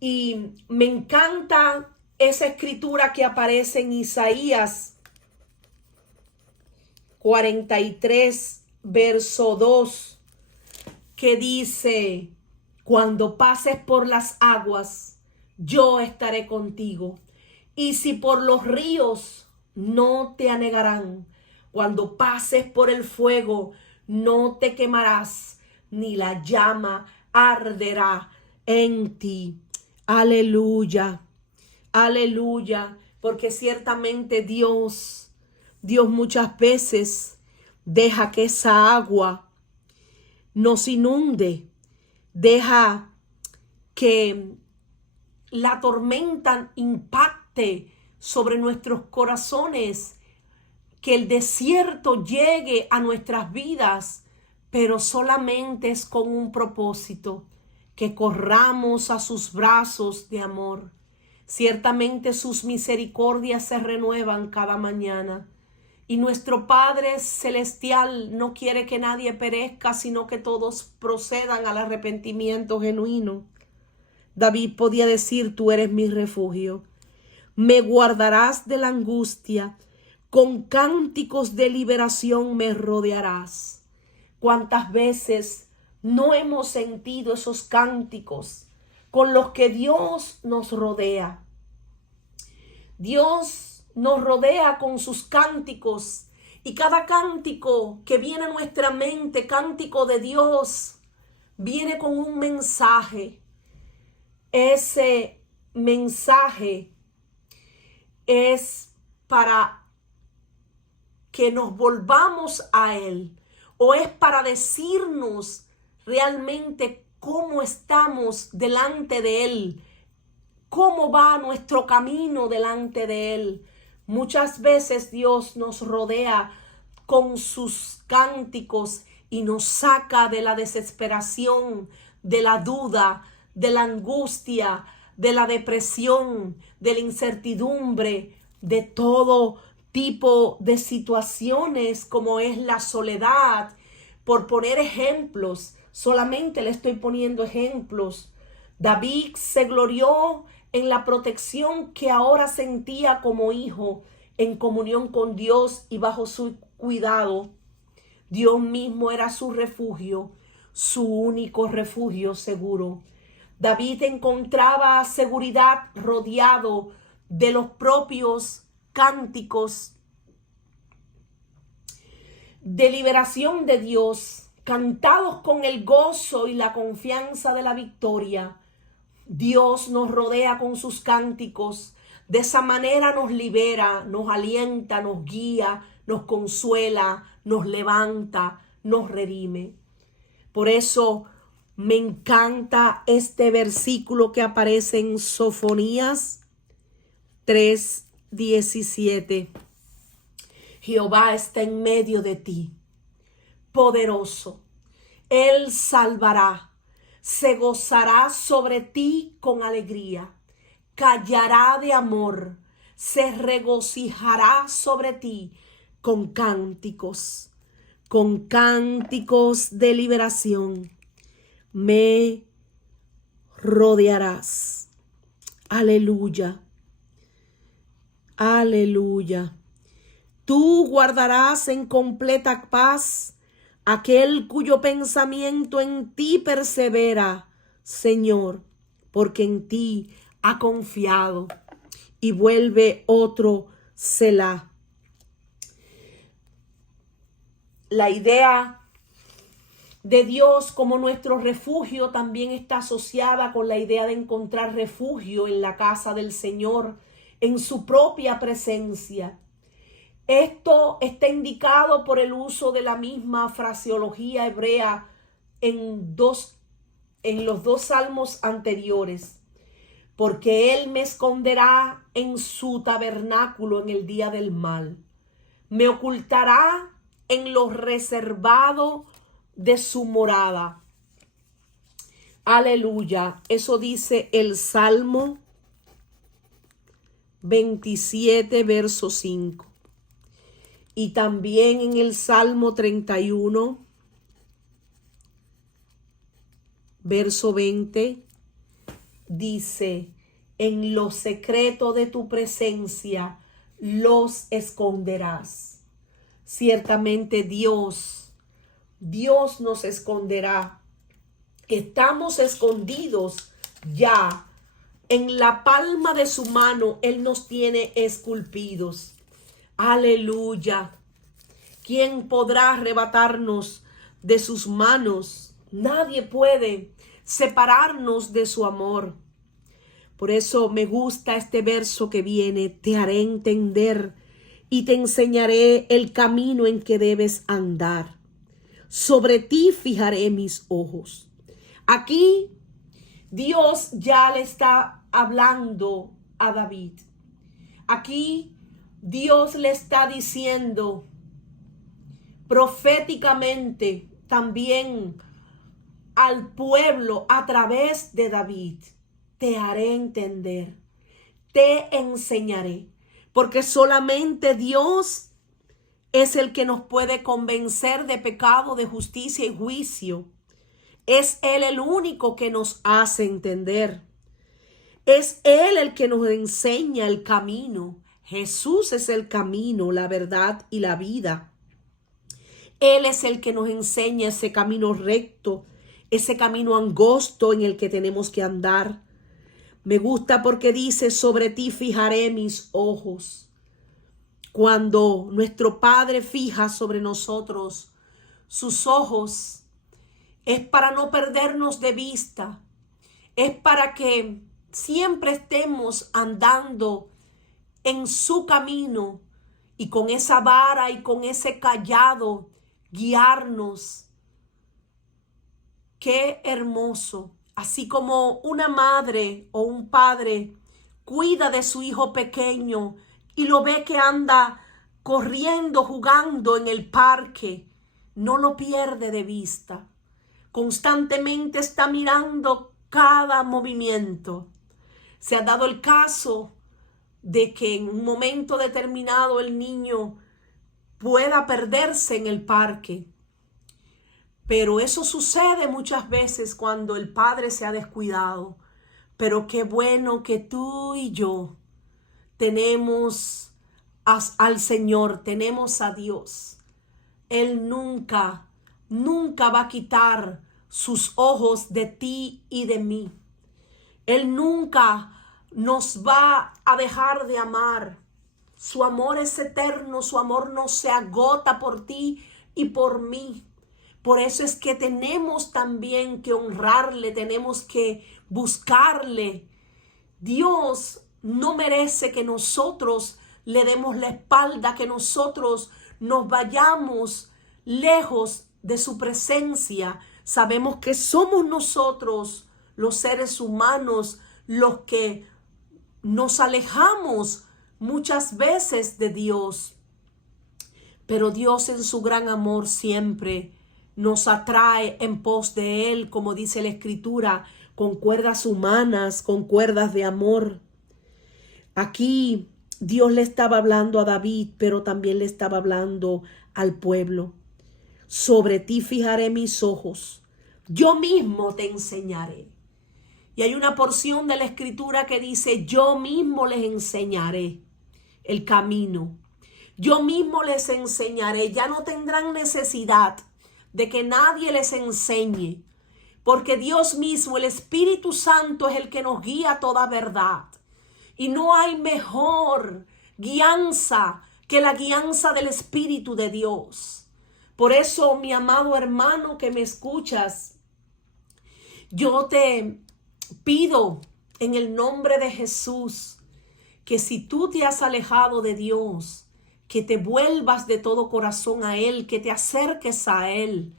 Y me encanta esa escritura que aparece en Isaías 43, verso 2, que dice, cuando pases por las aguas, yo estaré contigo. Y si por los ríos, no te anegarán. Cuando pases por el fuego, no te quemarás, ni la llama arderá en ti. Aleluya, aleluya, porque ciertamente Dios muchas veces deja que esa agua nos inunde, deja que la tormenta impacte sobre nuestros corazones, que el desierto llegue a nuestras vidas, pero solamente es con un propósito, que corramos a sus brazos de amor. Ciertamente sus misericordias se renuevan cada mañana. Y nuestro Padre Celestial no quiere que nadie perezca, sino que todos procedan al arrepentimiento genuino. David podía decir, tú eres mi refugio. Me guardarás de la angustia, con cánticos de liberación me rodearás. ¿Cuántas veces no hemos sentido esos cánticos con los que Dios nos rodea? Dios nos rodea con sus cánticos, y cada cántico que viene a nuestra mente, cántico de Dios, viene con un mensaje. Ese mensaje es para que nos volvamos a Él, o es para decirnos realmente cómo estamos delante de Él, cómo va nuestro camino delante de Él. Muchas veces Dios nos rodea con sus cánticos y nos saca de la desesperación, de la duda, de la angustia, de la depresión, de la incertidumbre, de todo tipo de situaciones como es la soledad. Por poner ejemplos, solamente le estoy poniendo ejemplos. David se glorió en la protección que ahora sentía como hijo, en comunión con Dios y bajo su cuidado. Dios mismo era su refugio, su único refugio seguro. David encontraba seguridad rodeado de los propios cánticos de liberación de Dios, cantados con el gozo y la confianza de la victoria. Dios nos rodea con sus cánticos. De esa manera nos libera, nos alienta, nos guía, nos consuela, nos levanta, nos redime. Por eso me encanta este versículo que aparece en Sofonías 3:17. Jehová está en medio de ti, poderoso. Él salvará, se gozará sobre ti con alegría, callará de amor, se regocijará sobre ti con cánticos de liberación. Me rodearás. Aleluya. Aleluya. Tú guardarás en completa paz aquel cuyo pensamiento en ti persevera, Señor, porque en ti ha confiado. Y vuelve otro Selah. La idea de Dios como nuestro refugio también está asociada con la idea de encontrar refugio en la casa del Señor, en su propia presencia. Esto está indicado por el uso de la misma fraseología hebrea en los dos salmos anteriores. Porque Él me esconderá en su tabernáculo en el día del mal. Me ocultará en lo reservado de su morada. Aleluya. Eso dice el Salmo 27, verso 5. Y también en el Salmo 31, verso 20, dice, en lo secreto de tu presencia los esconderás. Ciertamente Dios nos esconderá. Estamos escondidos ya. En la palma de su mano Él nos tiene esculpidos. Aleluya. ¿Quién podrá arrebatarnos de sus manos? Nadie puede separarnos de su amor. Por eso me gusta este verso que viene: te haré entender y te enseñaré el camino en que debes andar. Sobre ti fijaré mis ojos. Aquí Dios ya le está hablando a David. Aquí Dios le está diciendo proféticamente también al pueblo a través de David: te haré entender, te enseñaré, porque solamente Dios es el que nos puede convencer de pecado, de justicia y juicio. Es Él el único que nos hace entender. Es Él el que nos enseña el camino. Jesús es el camino, la verdad y la vida. Él es el que nos enseña ese camino recto, ese camino angosto en el que tenemos que andar. Me gusta porque dice: sobre ti fijaré mis ojos. Cuando nuestro Padre fija sobre nosotros sus ojos, es para no perdernos de vista. Es para que siempre estemos andando en su camino y con esa vara y con ese cayado guiarnos. Qué hermoso. Así como una madre o un padre cuida de su hijo pequeño y lo ve que anda corriendo, jugando en el parque, no lo pierde de vista. Constantemente está mirando cada movimiento. Se ha dado el caso de que en un momento determinado el niño pueda perderse en el parque. Pero eso sucede muchas veces cuando el padre se ha descuidado. Pero qué bueno que tú y yo tenemos al Señor, tenemos a Dios. Él nunca va a quitar sus ojos de ti y de mí. Él nunca nos va a dejar de amar. Su amor es eterno, su amor no se agota por ti y por mí. Por eso es que tenemos también que honrarle, tenemos que buscarle. Dios no merece que nosotros le demos la espalda, que nosotros nos vayamos lejos de su presencia. Sabemos que somos nosotros, los seres humanos, los que nos alejamos muchas veces de Dios. Pero Dios en su gran amor siempre nos atrae en pos de Él, como dice la Escritura, con cuerdas humanas, con cuerdas de amor. Aquí Dios le estaba hablando a David, pero también le estaba hablando al pueblo. Sobre ti fijaré mis ojos, yo mismo te enseñaré. Y hay una porción de la Escritura que dice: yo mismo les enseñaré el camino. Yo mismo les enseñaré. Ya no tendrán necesidad de que nadie les enseñe, porque Dios mismo, el Espíritu Santo, es el que nos guía a toda verdad. Y no hay mejor guianza que la guianza del Espíritu de Dios. Por eso, mi amado hermano que me escuchas, yo te pido en el nombre de Jesús que si tú te has alejado de Dios, que te vuelvas de todo corazón a Él, que te acerques a Él,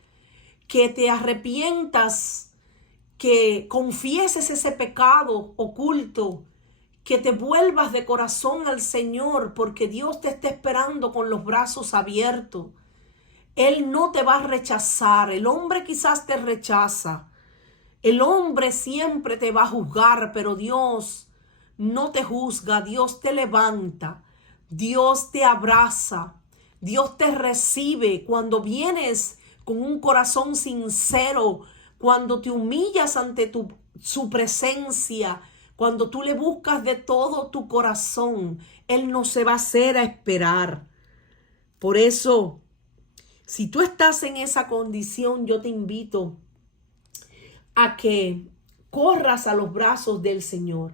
que te arrepientas, que confieses ese pecado oculto, que te vuelvas de corazón al Señor, porque Dios te está esperando con los brazos abiertos. Él no te va a rechazar. El hombre quizás te rechaza. El hombre siempre te va a juzgar, pero Dios no te juzga. Dios te levanta. Dios te abraza. Dios te recibe cuando vienes con un corazón sincero, cuando te humillas ante su presencia, cuando tú le buscas de todo tu corazón. Él no se va a hacer a esperar. Por eso, si tú estás en esa condición, yo te invito a que corras a los brazos del Señor.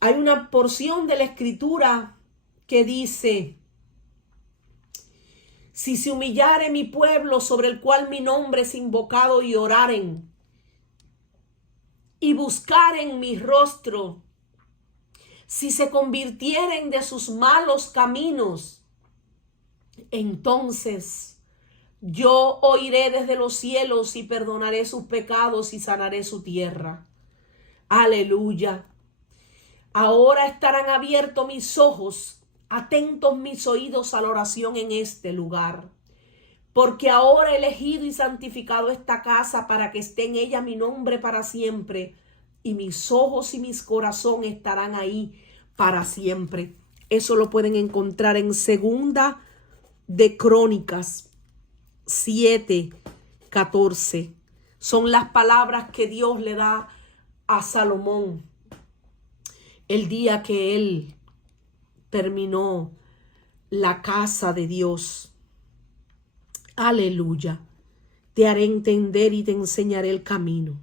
Hay una porción de la Escritura que dice: si se humillare mi pueblo sobre el cual mi nombre es invocado y oraren y buscaren mi rostro, si se convirtieren de sus malos caminos, entonces yo oiré desde los cielos y perdonaré sus pecados y sanaré su tierra. Aleluya. Ahora estarán abiertos mis ojos, atentos mis oídos a la oración en este lugar. Porque ahora he elegido y santificado esta casa para que esté en ella mi nombre para siempre. Y mis ojos y mis corazones estarán ahí para siempre. Eso lo pueden encontrar en Segunda de Crónicas 7:14. Son las palabras que Dios le da a Salomón el día que él terminó la casa de Dios. Aleluya. Te haré entender y te enseñaré el camino.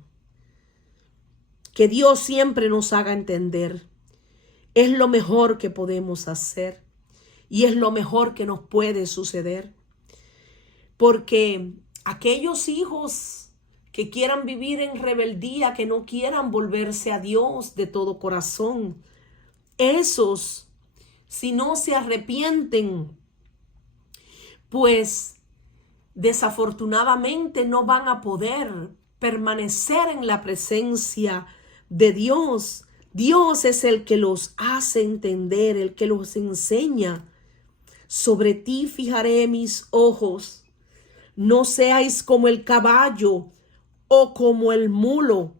Que Dios siempre nos haga entender. Es lo mejor que podemos hacer y es lo mejor que nos puede suceder. Porque aquellos hijos que quieran vivir en rebeldía, que no quieran volverse a Dios de todo corazón, esos, si no se arrepienten, pues desafortunadamente no van a poder permanecer en la presencia de Dios. Dios es el que los hace entender, el que los enseña. Sobre ti fijaré mis ojos. No seáis como el caballo o como el mulo,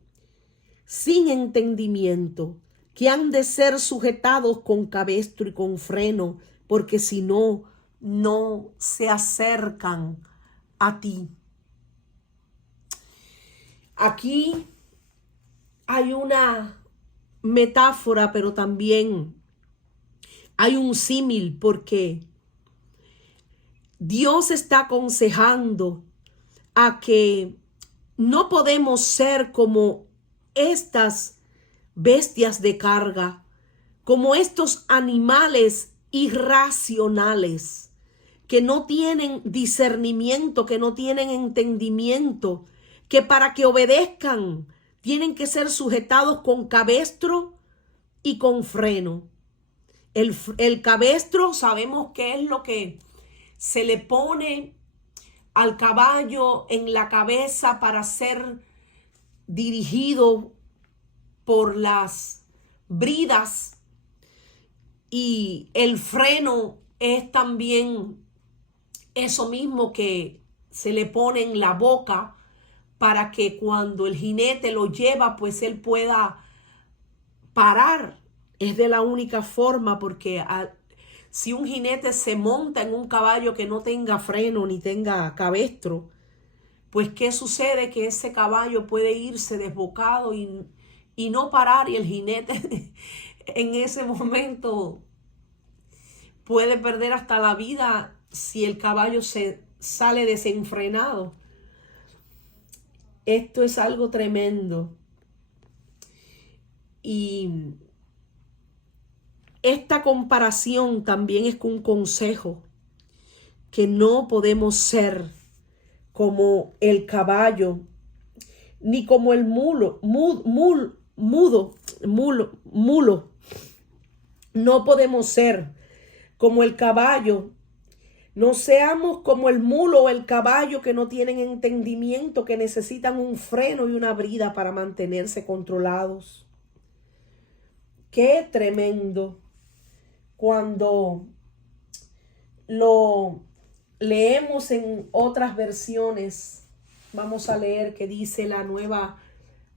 sin entendimiento, que han de ser sujetados con cabestro y con freno, porque si no, no se acercan a ti. Aquí hay una metáfora, pero también hay un símil, porque Dios está aconsejando a que no podemos ser como estas bestias de carga, como estos animales irracionales que no tienen discernimiento, que no tienen entendimiento, que para que obedezcan tienen que ser sujetados con cabestro y con freno. El cabestro sabemos que es lo que se le pone al caballo en la cabeza para ser dirigido por las bridas, y el freno es también eso mismo que se le pone en la boca para que cuando el jinete lo lleva, pues él pueda parar. Es de la única forma, porque si un jinete se monta en un caballo que no tenga freno ni tenga cabestro, pues ¿qué sucede? Que ese caballo puede irse desbocado y no parar, y el jinete en ese momento puede perder hasta la vida si el caballo se sale desenfrenado. Esto es algo tremendo. Y esta comparación también es un consejo, que no podemos ser como el caballo, ni como el mulo. No podemos ser como el caballo. No seamos como el mulo o el caballo que no tienen entendimiento, que necesitan un freno y una brida para mantenerse controlados. Qué tremendo cuando lo leemos en otras versiones. Vamos a leer que dice la Nueva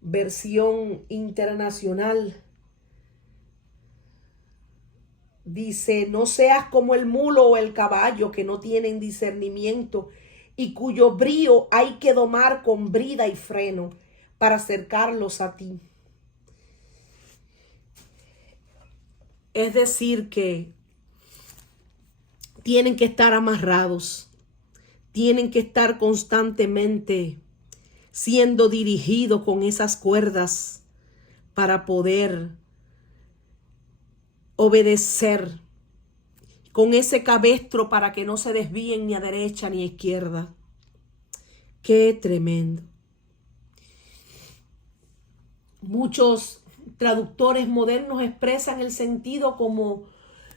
Versión Internacional. Dice: no seas como el mulo o el caballo que no tienen discernimiento y cuyo brío hay que domar con brida y freno para acercarlos a ti. Es decir, que tienen que estar amarrados, tienen que estar constantemente siendo dirigidos con esas cuerdas para poder obedecer, con ese cabestro para que no se desvíen ni a derecha ni a izquierda. Qué tremendo. Muchos traductores modernos expresan el sentido como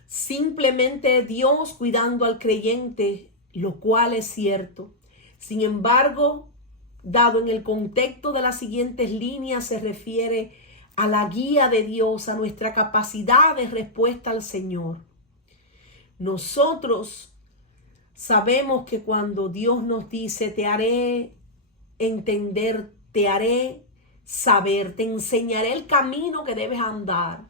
simplemente Dios cuidando al creyente, lo cual es cierto. Sin embargo, dado en el contexto de las siguientes líneas, se refiere a la guía de Dios, a nuestra capacidad de respuesta al Señor. Nosotros sabemos que cuando Dios nos dice: te haré entender, te haré saber, te enseñaré el camino que debes andar,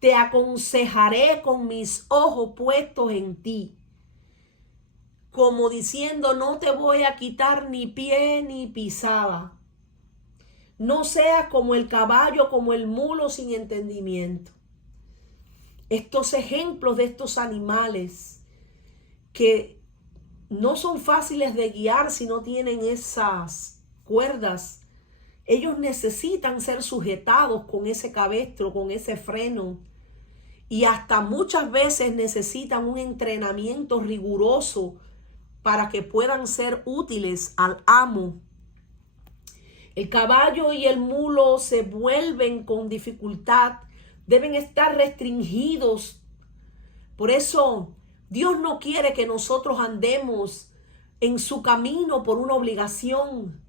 te aconsejaré con mis ojos puestos en ti, como diciendo: no te voy a quitar ni pie ni pisada. No seas como el caballo, como el mulo sin entendimiento. Estos ejemplos de estos animales que no son fáciles de guiar si no tienen esas cuerdas. Ellos necesitan ser sujetados con ese cabestro, con ese freno. Y hasta muchas veces necesitan un entrenamiento riguroso para que puedan ser útiles al amo. El caballo y el mulo se vuelven con dificultad, deben estar restringidos. Por eso Dios no quiere que nosotros andemos en su camino por una obligación,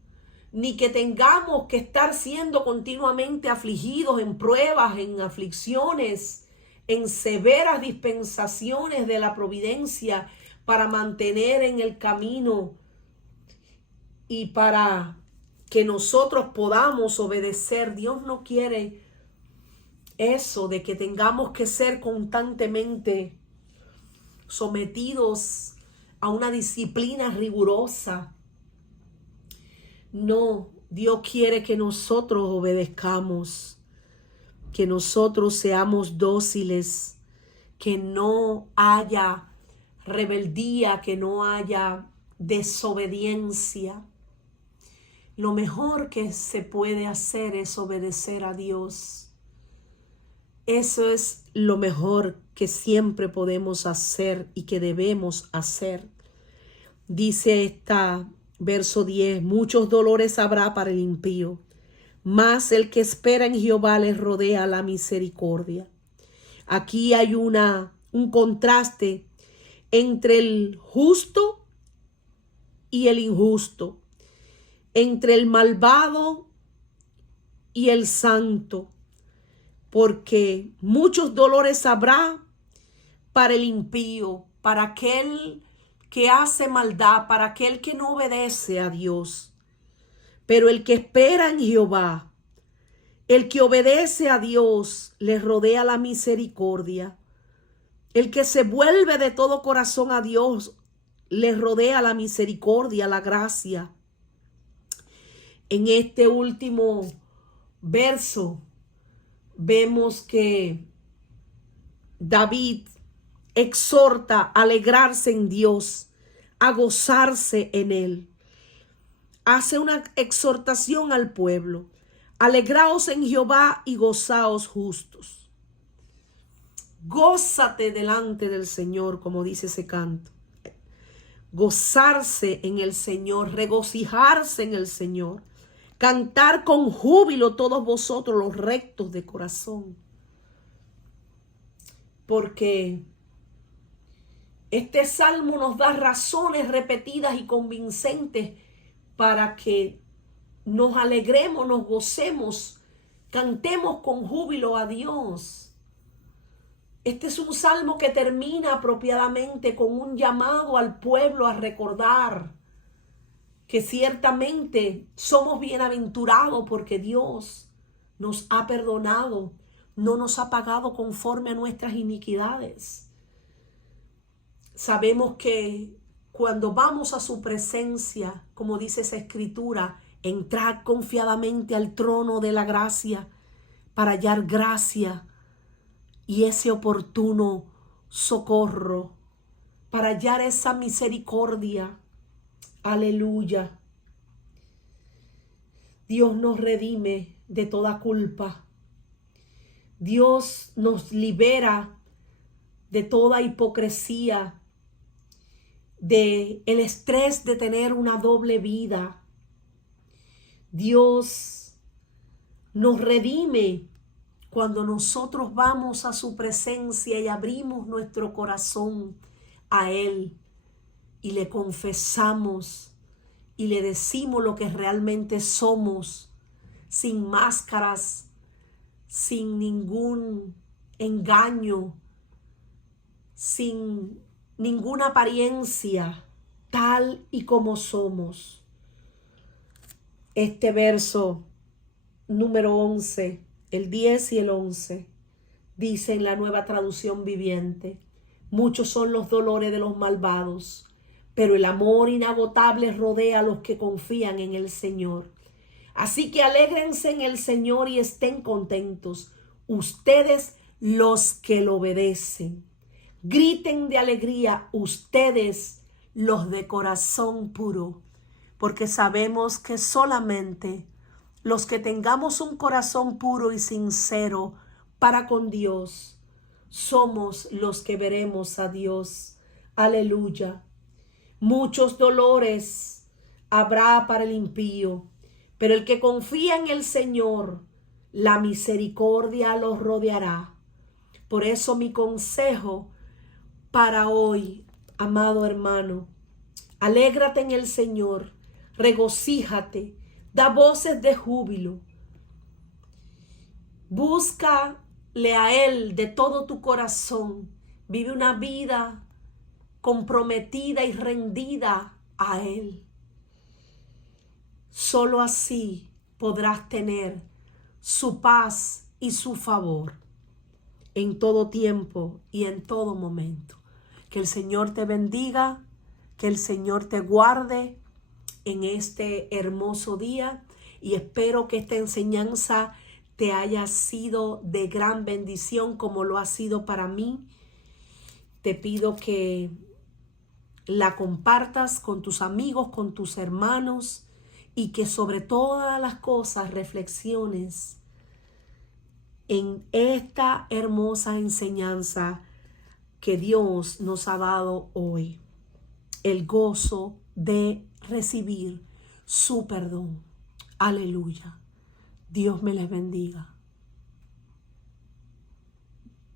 ni que tengamos que estar siendo continuamente afligidos en pruebas, en aflicciones, en severas dispensaciones de la providencia para mantener en el camino y para que nosotros podamos obedecer. Dios no quiere eso de que tengamos que ser constantemente sometidos a una disciplina rigurosa. No, Dios quiere que nosotros obedezcamos, que nosotros seamos dóciles, que no haya rebeldía, que no haya desobediencia. Lo mejor que se puede hacer es obedecer a Dios. Eso es lo mejor que siempre podemos hacer y que debemos hacer. Dice verso 10: muchos dolores habrá para el impío, mas el que espera en Jehová les rodea la misericordia. Aquí hay un contraste entre el justo y el injusto, entre el malvado y el santo, porque muchos dolores habrá para el impío, para aquel que hace maldad, para aquel que no obedece a Dios. Pero el que espera en Jehová, el que obedece a Dios, le rodea la misericordia. El que se vuelve de todo corazón a Dios, le rodea la misericordia, la gracia. En este último verso vemos que David exhorta a alegrarse en Dios, a gozarse en él. Hace una exhortación al pueblo. Alegraos en Jehová y gozaos justos. Gózate delante del Señor, como dice ese canto. Gozarse en el Señor, regocijarse en el Señor. Cantar con júbilo todos vosotros los rectos de corazón. Porque este salmo nos da razones repetidas y convincentes para que nos alegremos, nos gocemos, cantemos con júbilo a Dios. Este es un salmo que termina apropiadamente con un llamado al pueblo a recordar que ciertamente somos bienaventurados porque Dios nos ha perdonado, no nos ha pagado conforme a nuestras iniquidades. Sabemos que cuando vamos a su presencia, como dice esa escritura, entrad confiadamente al trono de la gracia para hallar gracia y ese oportuno socorro, para hallar esa misericordia. Aleluya. Dios nos redime de toda culpa. Dios nos libera de toda hipocresía, de el estrés de tener una doble vida. Dios nos redime cuando nosotros vamos a su presencia y abrimos nuestro corazón a Él y le confesamos y le decimos lo que realmente somos, sin máscaras, sin ningún engaño, sin ninguna apariencia, tal y como somos. Este verso número 11, el 10 y el 11, dice en la Nueva Traducción Viviente: muchos son los dolores de los malvados, pero el amor inagotable rodea a los que confían en el Señor. Así que alégrense en el Señor y estén contentos, ustedes los que lo obedecen. Griten de alegría ustedes los de corazón puro, porque sabemos que solamente los que tengamos un corazón puro y sincero para con Dios, somos los que veremos a Dios. Aleluya. Muchos dolores habrá para el impío, pero el que confía en el Señor, la misericordia los rodeará. Por eso mi consejo para hoy, amado hermano, alégrate en el Señor, regocíjate, da voces de júbilo. Búscale a Él de todo tu corazón. Vive una vida comprometida y rendida a Él. Solo así podrás tener su paz y su favor en todo tiempo y en todo momento. Que el Señor te bendiga, que el Señor te guarde en este hermoso día y espero que esta enseñanza te haya sido de gran bendición como lo ha sido para mí. Te pido que la compartas con tus amigos, con tus hermanos y que sobre todas las cosas reflexiones en esta hermosa enseñanza que Dios nos ha dado hoy. El gozo de recibir su perdón. Aleluya. Dios me les bendiga.